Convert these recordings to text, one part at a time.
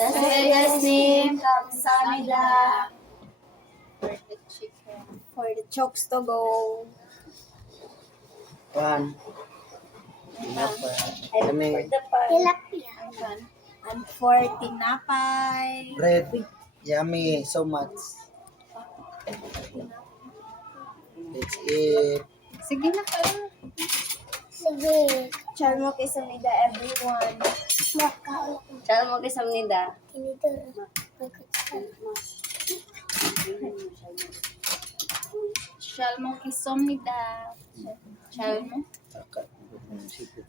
Yasmin, Kamsamida. For the chicken. For the chokes to go. Pan. And Kami. for the pan. Tilapia. And for tinapay. Bread. Yummy. So much. Let's eat. Sige na kayo. Sige. Charmo Kamsamida, everyone. Makaon. Saan mo Kamsamida? Ganito. Pagkatsan. Shalmo Kamsamida. Shalmo. Kakak. Sipit.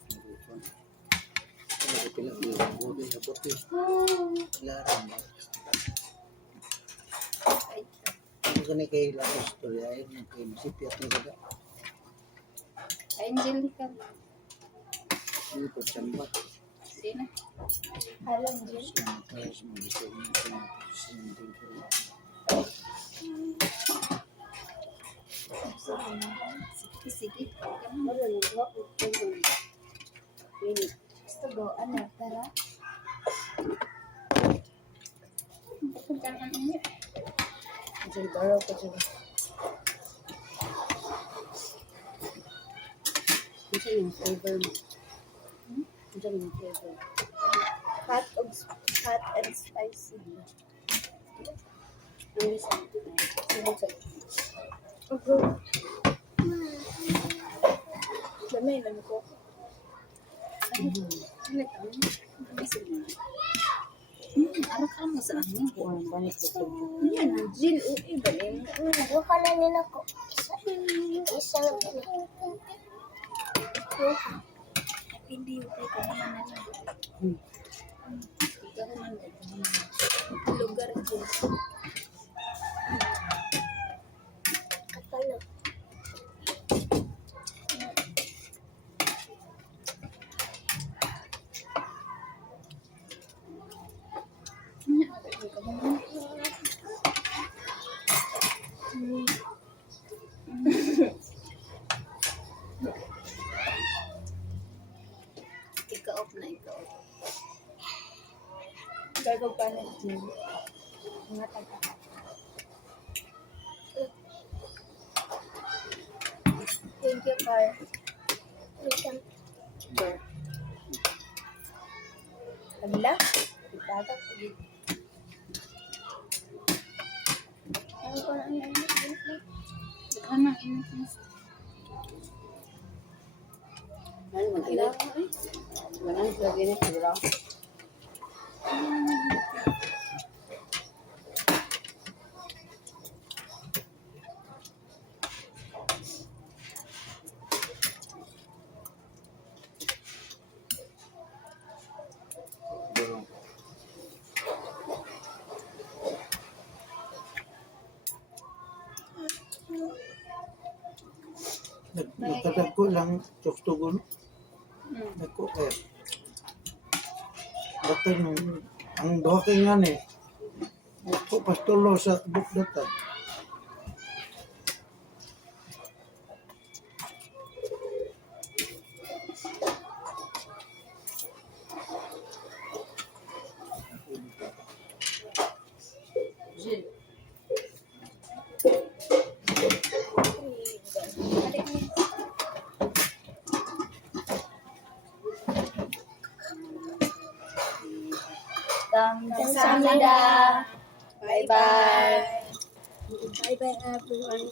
Larang. Ano ka na kay Lapos Tuloy? Ayun, kay Sipit na kada. Angelica. Hindi po siyamba. Sino? Alam din. Sige. Gusto go. Ano? Tara. Pagkaan niya. Diyan, baro ko dyan. Ito yung flavor mo. Ito yung flavor. Hot and spicy. Ang isa. Okay. Lamay lang ko. Araw-araw mo sa amin. Kung banit ko. Yan, Jill. Iba rin. Buka na nila ko. Isa lang nila. Hindi yung kay kanaman na lang. Ikaw naman. Lugar Jill. Kapalo. Ikaw na ikaw. Gagaw pa na Jill. Mga taga. Thank you, Car. Welcome. Pagla. Itaga ko dito. Ano ko na yan? Ikaw na. Ano man ilan? Wala na lagi na siguro. Nagkatagko lang, tuktugon. Nagko kaya. Datag nung, ang doha kay nga ni. Nagko pastulo sa bukdatan. Jill. Kamsamida. Bye-bye. Bye-bye, everyone.